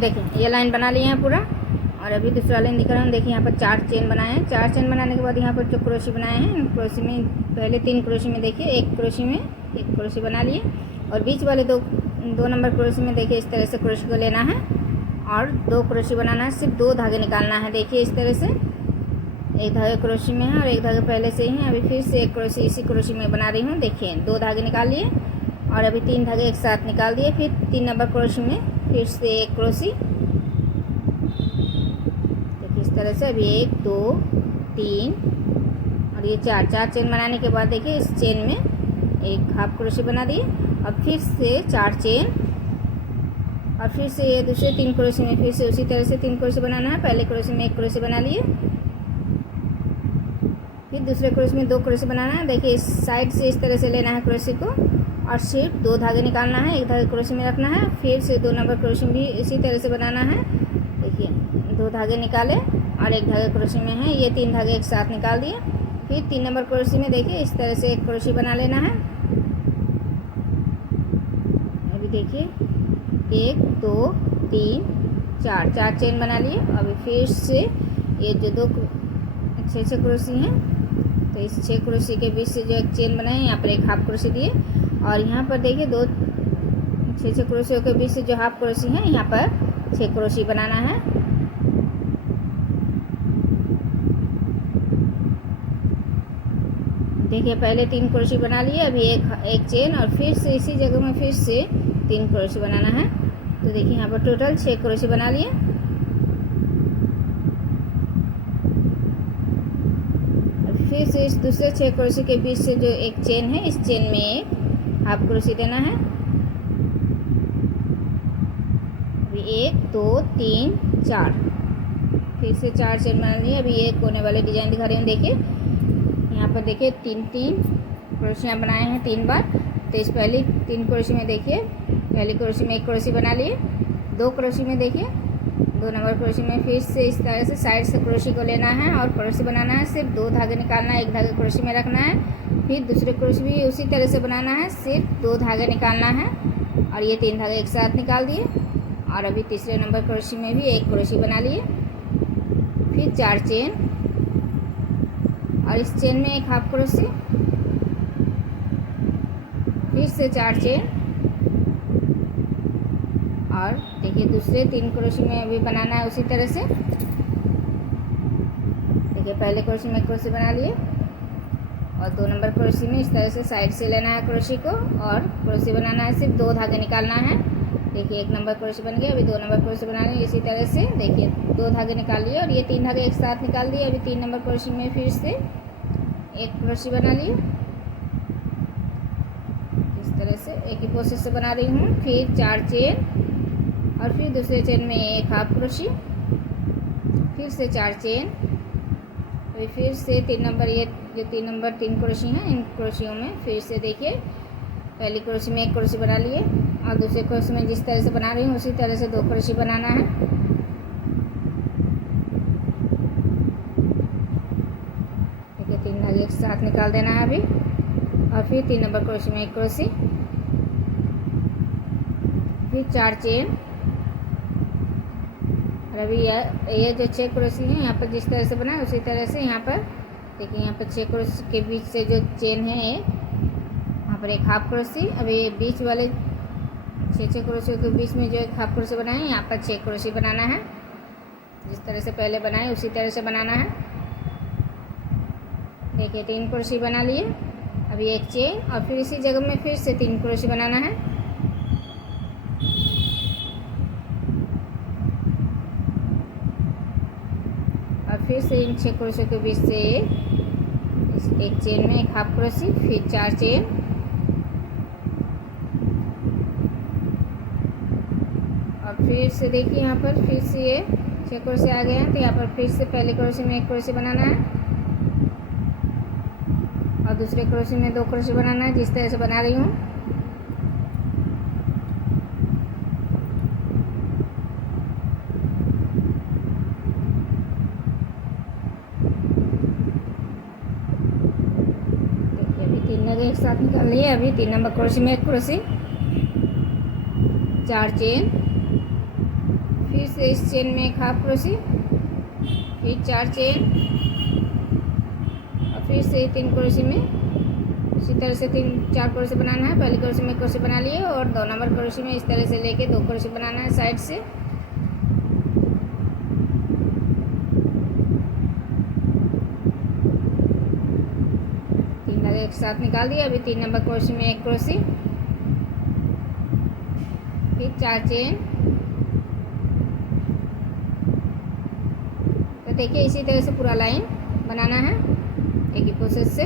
देखिए ये लाइन बना लिए हैं पूरा। और अभी दूसरा लाइन दिखा रहा हूँ। देखिए यहाँ पर 4 चेन बनाए हैं। 4 चेन बनाने के बाद यहाँ पर जो क्रोशी बनाए हैं, क्रोशी में पहले 3 क्रोशी में देखिए एक क्रोशी में एक क्रोशी बना लिए, और बीच वाले दो नंबर क्रोशी में देखिए इस तरह से क्रोशी को लेना है और 2 क्रोशी बनाना है। सिर्फ 2 धागे निकालना है। देखिए इस तरह से एक धागे क्रोशी में है और एक धागे पहले से ही है। अभी फिर से एक क्रोशी इसी क्रोशी में बना रही हूँ। देखिए 2 धागे निकाल लिए और अभी 3 धागे एक साथ निकाल दिए। फिर 3 नंबर क्रोशी में फिर से एक क्रोशी। देखिए इस तरह से अभी 1 2 3 और ये 4 चेन बनाने के बाद देखिए इस चेन में एक हाफ क्रोशी बना दिए और फिर से 4 चेन और फिर से ये दूसरे 3 क्रोशी में फिर से उसी तरह से 3 क्रोशी बनाना है। पहले क्रोशी में एक क्रोशी बना लिए, फिर दूसरे क्रोशी में 2 क्रोशी बनाना है। देखिए इस साइड से इस तरह से लेना है क्रोशी को और सिर्फ 2 धागे निकालना है। एक धागे क्रोशी में रखना है। फिर से 2 नंबर क्रोशी भी इसी तरह से बनाना है। देखिए 2 धागे निकाले और एक धागे क्रोशी में है, ये 3 धागे एक साथ निकाल दिए। फिर 3 नंबर क्रोशी में देखिए इस तरह से एक क्रोशी बना लेना है। अभी देखिए 1 2 3 4 चेन बना लिए। अभी फिर से ये जो 2 6 क्रोशी हैं, तो इस 6 क्रोशी के बीच से जो एक चेन बनाए यहाँ पर एक हाफ क्रोशी दिए और यहाँ पर देखिए 2 6 क्रोशियों के बीच से जो हाफ क्रोशी है यहाँ पर 6 क्रोशी बनाना है। देखिए पहले 3 क्रोशी बना लिए, अभी एक चेन और फिर से इसी जगह में फिर से 3 क्रोशी बनाना है। तो देखिए यहाँ पर टोटल 6 क्रोशी बना लिए। फिर से इस दूसरे 6 क्रोशी के बीच से जो एक चेन है, इस चेन में एक हाफ क्रोशी देना है। अभी 1 2 3 4 फिर से 4 चेन बना लिए। अभी एक कोने वाले डिजाइन दिखा रही हूँ। देखिए यहाँ पर देखिए 3 क्रोशियाँ बनाए हैं 3 बार। तो इस पहली 3 क्रोशी में देखिए पहली क्रोशी में एक क्रोशी बना लिए, 2 क्रोशी में देखिए 2 नंबर क्रोशी में फिर से इस तरह से साइड से क्रोशी को लेना है और क्रोशी बनाना है। सिर्फ 2 धागे निकालना है, एक धागे क्रोशी में रखना है। फिर दूसरे क्रोशी भी उसी तरह से बनाना है, सिर्फ 2 धागे निकालना है और ये 3 धागे एक साथ निकाल दिए। और अभी तीसरे नंबर क्रोशी में भी एक क्रोशी बना लिए, फिर 4 चेन और इस चेन में एक हाफ क्रोशी, फिर से 4 चेन और देखिए दूसरे 3 क्रोशी में अभी बनाना है उसी तरह से। देखिए पहले क्रोशी में एक क्रोशी बना लिए और 2 नंबर क्रोशी में इस तरह से साइड से लेना है क्रोशी को और क्रोशी बनाना है। सिर्फ 2 धागे निकालना है। देखिए 1 नंबर क्रोशी बन गया। अभी 2 नंबर क्रोशी बनाना है इसी तरह से। देखिए 2 धागे निकाल लिए और ये 3 धागे एक साथ निकाल दिए। अभी 3 नंबर क्रोशी में फिर से एक क्रोशी बना लिए। इस तरह से एक ही प्रोसेस से बना रही हूँ। फिर 4 चेन और फिर दूसरे चेन में एक हाफ क्रोशी, फिर से 4 चेन, अभी फिर से 3 नंबर ये जो 3 क्रोशी हैं इन क्रोशियों में फिर से देखिए पहली क्रोशी में एक क्रोशी बना लिए और दूसरे क्रोशी में जिस तरह से बना रही हूँ उसी तरह से 2 क्रोशी बनाना है। देखिए 3 धागे एक साथ निकाल देना है अभी और फिर 3 नंबर क्रोशी में एक क्रोशी, फिर 4 चेन और अभी ये जो 6 क्रोशी है यहाँ पर जिस तरह से बना है उसी तरह से यहाँ पर देखिए यहाँ पर 6 क्रोशी के बीच से जो चेन है यहाँ पर एक हाफ क्रोशी। अभी बीच वाले 6 क्रोशियों के बीच में जो एक हाफ क्रोशी बनाए हैं यहाँ पर 6 क्रोशी बनाना है। जिस तरह से पहले बनाए उसी तरह से बनाना है। देखिए 3 क्रोशी बना लिए, अभी एक चेन और फिर इसी जगह में फिर से 3 क्रोशी बनाना है। और फिर से इन 6 क्रोशियों के बीच से एक चेन में एक हाफ क्रोशी, फिर 4 चेन और फिर से देखिए यहाँ पर फिर से ये 6 क्रोशी आ गए हैं। तो यहाँ पर फिर से पहले क्रोशी में एक क्रोशी बनाना है और दूसरे क्रोशी में 2 क्रोशी बनाना है जिस तरह से बना रही हूँ। देखिए अभी 3 धागे एक साथ निकाल लिए। अभी 3 नंबर क्रोशी में एक क्रोशी, 4 चेन, फिर से इस चेन में एक हाफ क्रोशी, फिर 4 चेन और फिर से 3 क्रोशी में इसी तरह से 4 क्रोशी बनाना है। पहली क्रोशी में क्रोशी बना लिए और 2 नंबर क्रोशी में इस तरह से लेके 2 क्रोशी बनाना है साइड से। एक साथ निकाल दिया। अभी 3 नंबर क्रोशी में एक क्रोशी, फिर 4 चेन। तो देखिए इसी तरह से पूरा लाइन बनाना है एक ही प्रोसेस से।